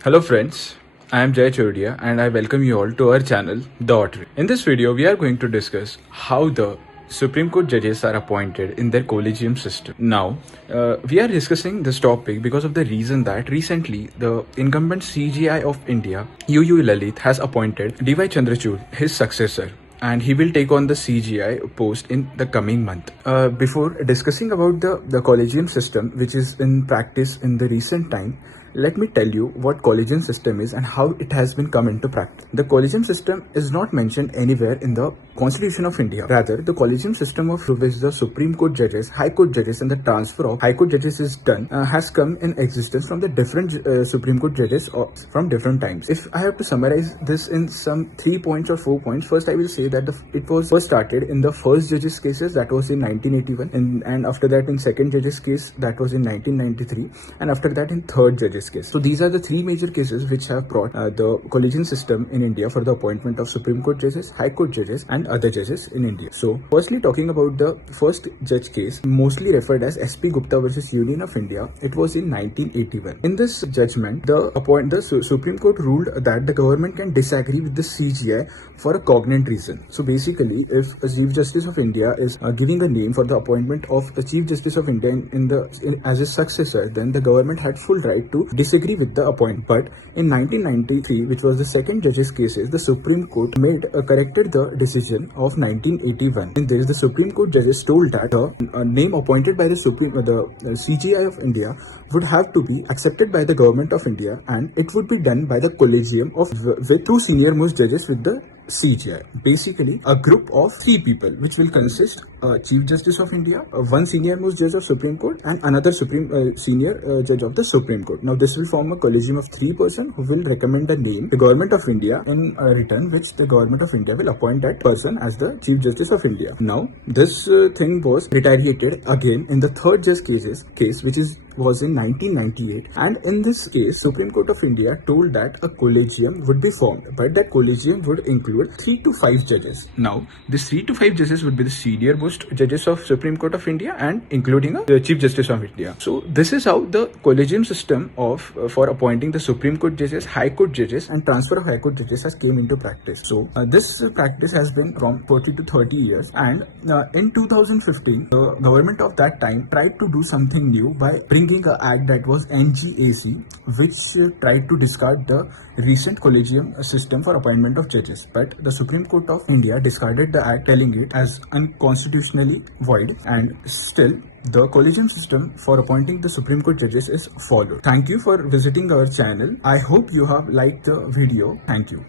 Hello friends, I am Chordiya and I welcome you all to our channel, The Ottery. In this video, we are going to discuss how the Supreme Court judges are appointed in their collegium system. Now, we are discussing this topic because of the reason that recently the incumbent CJI of India, UU Lalit, has appointed D.Y. Chandrachud, his successor, and he will take on the CGI post in the coming month. Before discussing about the collegium system, which is in practice in the recent time, let me tell you what collegium system is and how it has been come into practice. The collegium system is not mentioned anywhere in the Constitution of India. Rather, the collegium system of which the Supreme Court judges, High Court judges, and the transfer of High Court judges is done has come in existence from the different Supreme Court judges from different times. If I have to summarize this in some 3 points or 4 points, first I will say that it was first started in the first judges cases, that was in 1981, and after that in second judges case, that was in 1993, and after that in third judges case. So these are the three major cases which have brought the collegium system in India for the appointment of Supreme Court judges, High Court judges, and other judges in India. So firstly, talking about the first judge case, mostly referred as SP Gupta versus Union of India, it was in 1981. In this judgment, the Supreme Court ruled that the government can disagree with the CGI for a cognate reason. So basically, if a Chief Justice of India is giving a name for the appointment of a Chief Justice of India as his successor, then the government had full right to disagree with the appointment. But in 1993, which was the second judge's cases, the Supreme Court corrected the decision of 1981. In this, the Supreme Court judges told that the name appointed by the CGI of India would have to be accepted by the government of India, and it would be done by the collegium with two senior most judges with the CJI. Basically, a group of three people, which will consist Chief Justice of India, one senior most judge of Supreme Court, and another senior judge of the Supreme Court. Now, this will form a collegium of three persons who will recommend a name to the Government of India in return, which the Government of India will appoint that person as the Chief Justice of India. Now, this thing was retaliated again in the third judge case, which was in 1998, and in this case, Supreme Court of India told that a collegium would be formed, but that collegium would include 3 to 5 judges. Now, these 3 to 5 judges would be the senior most judges of Supreme Court of India and including the Chief Justice of India. So this is how the collegium system for appointing the Supreme Court judges, High Court judges, and transfer of High Court judges has came into practice. So this practice has been from 40 to 30 years, and in 2015, the government of that time tried to do something new by bringing an act that was NGAC, which tried to discard the recent collegium system for appointment of judges. But the Supreme Court of India discarded the act, telling it as unconstitutionally void, and still the collegium system for appointing the Supreme Court judges is followed. Thank you for visiting our channel. I hope you have liked the video. Thank you.